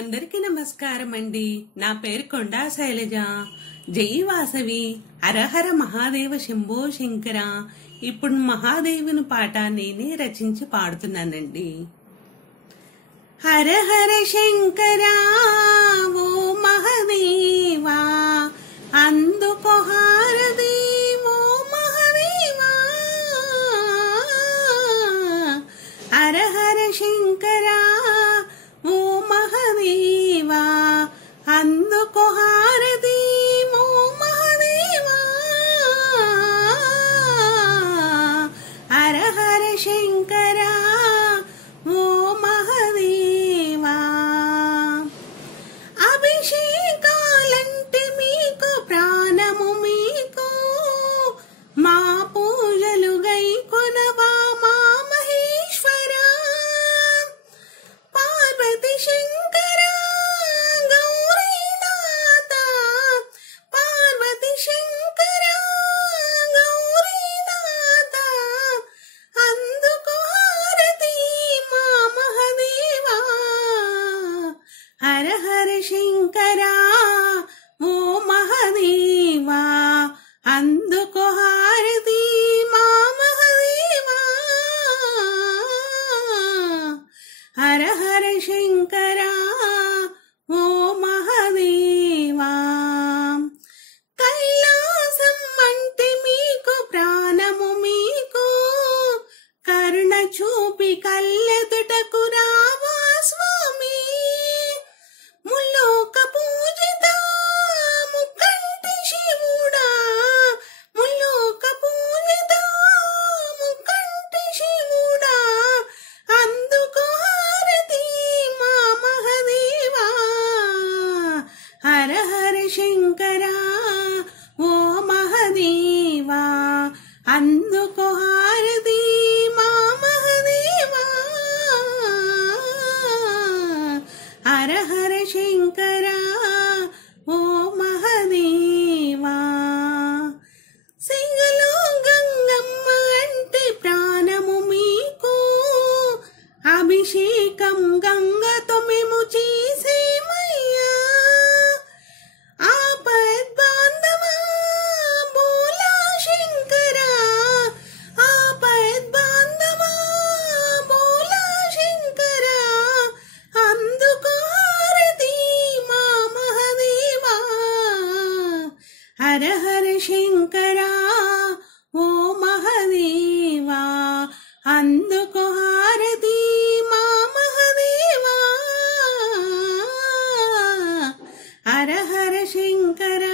అందరికీ నమస్కారం అండి. నా పేరు కొండా శైలజ. జై వాసవి, హరహర మహాదేవ శంభో శంకర. ఇప్పుడు మహాదేవుని పాట నేనే రచించి పాడుతున్నానండి. హర హర శంకర ఓ మహాదేవా, అందుకో హారతి ఓ మహాదేవా. హర హర శంకర ఓ మహాదేవా, అందుకో హారతి ఓ మహాదేవా. హర హర శంకర ఓ మహాదేవా. అభిషేకాలంటే మీకు ప్రాణము, మీకు మా పూజలు గై కొనవా మా మహేశ్వర. పార్వతి శంకర గౌరీనాథ, పార్వతి శంకర గౌరీనాథ, అందుకో హారతి మా మహాదేవా. హర హర శంకర ఓ మహాదేవా, అందుకో హారతి మా మహాదేవా. హర హర శంకర ఓ మహాదేవా. కైలాసం అంటే మీకు ప్రాణము, మీకు కరుణ చూపి కళ్ళెదుటకు రావా స్వామి. ముల్లోక పూజిత ముక్కంటి శివుడా, ముల్లోక పూజిత ముక్కంటి శివుడా, అందుకో హారతి మా మహాదేవా. హర హర శంకర ఓ మహాదేవా, అందుకో హారతి మా మహాదేవా. హర హర శంకర ఓ మహాదేవా. సింగలో గంగమ్మ అంటే ప్రాణము మీకు, అభిషేకం గంగతో మేము చేసేమయ్యా. ఆపద్బాంధవా బోలా శంకర, ఆపద్బాంధవా బోలా శంకర, అందుకో హారతి మా మహాదేవా. హర హర శంకర ఓ మహాదేవా, అందుకో హారతి మా మహాదేవా. హర హర శంకర